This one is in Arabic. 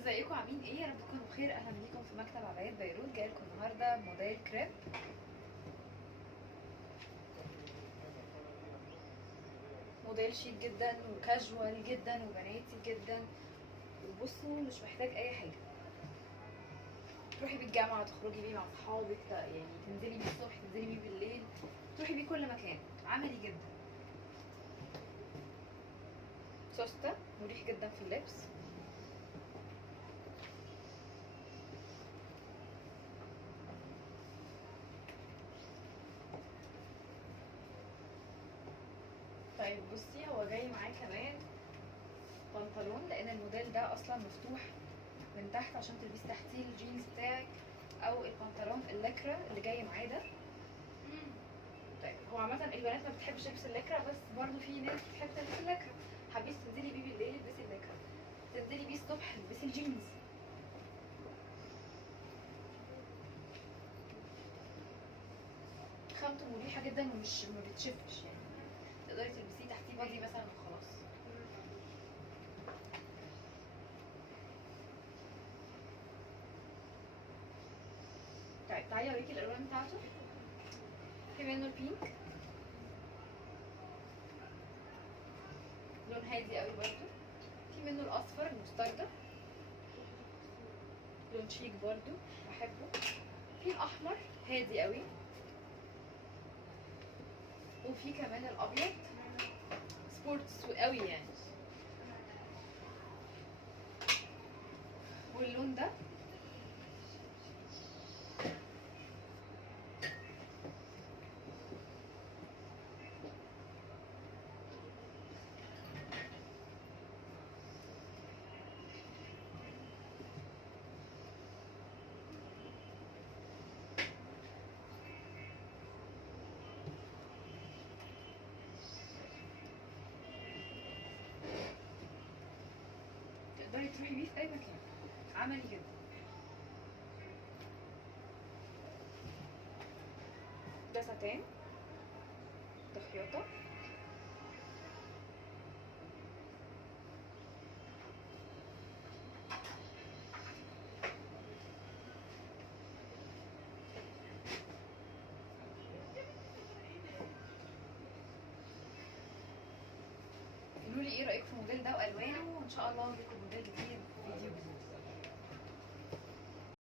ازيكم عاملين ايه؟ يا رب تكونوا بخير. اهلا بيكم في مكتب عبايات بيروت. جايلكم النهارده موديل كريب، موديل شيك جدا وكاجوال جدا وبناتي جدا. وبصوا مش محتاج اي حاجه، تروحي بيه الجامعه، تخرجي بيه مع اصحابك، يعني تنزلي بيه الصبح، تنزلي بيه بالليل، تروحي بيه كل مكان. عملي جدا، سوسته، مريح جدا في اللبس. طيب بصي، هو جاي معاه كمان بنطلون، لان الموديل ده اصلا مفتوح من تحت عشان تلبسي تحتيه الجينز بتاعك او البنطلون الليكرا اللي جاي معاه ده. طيب هو عامة البنات ما بتحبش لبس الليكرا، بس برضو في ناس بتحب تلبس الليكرا. حبيتي تنزلي بيه بالليل البسي الليكرا، تنزلي بيه الصبح البسي الجينز. خامته مريحة جدا ومش ما بتشفش، يعني تقدري تلبسيه تحتيه بادي مثلا وخلاص. طيب تعالي اوريكي الالوان بتاعته. في منه البينك، لون هادي قوي برضو. في منه الاصفر المستردة، لون شيك برضو بحبه. في الاحمر هادي قوي، وفي كمان الابيض سبورتس قوي يعني. واللون ده تقدري تروحي بيه في اي مكان، عملي جدا. ده ساتان، ده خياطة. قولوا لي ايه رايكم في الموديل ده والوانه، وان شاء الله اجيب لكم موديل جديد في فيديو جديد.